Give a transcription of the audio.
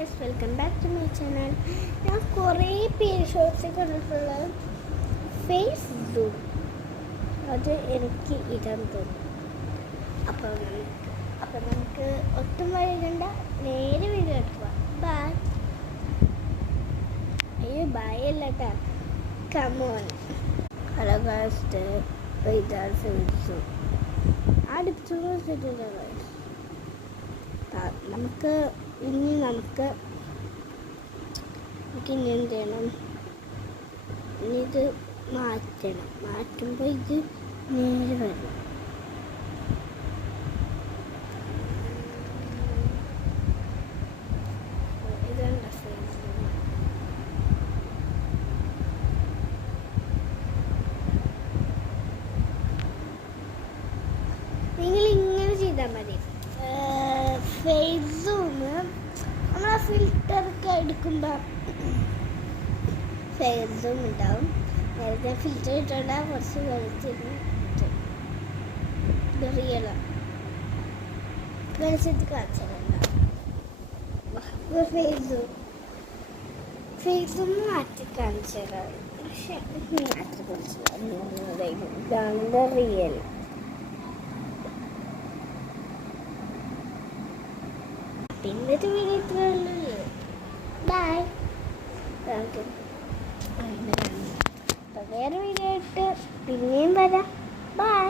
Guys, welcome back to my channel. ഞാൻ കുറേ പേര് ഷോർട്സിൽ കണ്ടിട്ടുള്ള ഫേസ് സൂം അത് എനിക്ക് ഇടാൻ തോന്നും. അപ്പം നമുക്ക് ഒട്ടും വൈകണ്ട, നേരെ വീഡിയോ എടുക്കുക. ബൈ. അയ്യോ ബൈ അല്ല കേട്ടോ, കമോൺ. ഹലോ ഗൈസ്, ഇതാണ് ഫേസ് സൂം. അടുത്ത നമുക്ക് ഇനി എന്ത് ചെയ്യണം, ഇനി ഇത് മാറ്റുമ്പോൾ ഇത് നേരെ വരണം. ഇതാണ് ഫേസ്. നിങ്ങൾ ഇങ്ങനെ ചെയ്താൽ മതി. ഫേസ് സൂം നമ്മൾ ഫിൽറ്ററൊക്കെ എടുക്കുമ്പോൾ ഫേസ് സൂം ഉണ്ടാവും. നേരത്തെ ഫിൽറ്റർ ഇട്ടുകൊണ്ട് കുറച്ച് വെളിച്ചെണ്ണ റിയലാണ് വെളിച്ചത്തിൽ കാണിച്ചിട്ടുണ്ട്. ഫേസ് സൂം മാറ്റി കാണിച്ചതാണ്, പക്ഷെ മാറ്റി കാണിച്ചതാണ് റിയൽ. പിന്നത്തെ വീഡിയോ ഇത്രേ ഉള്ളൂ. ബൈ. വേറെ വീഡിയോ ആയിട്ട് പിന്നെയും വരാം. ബൈ.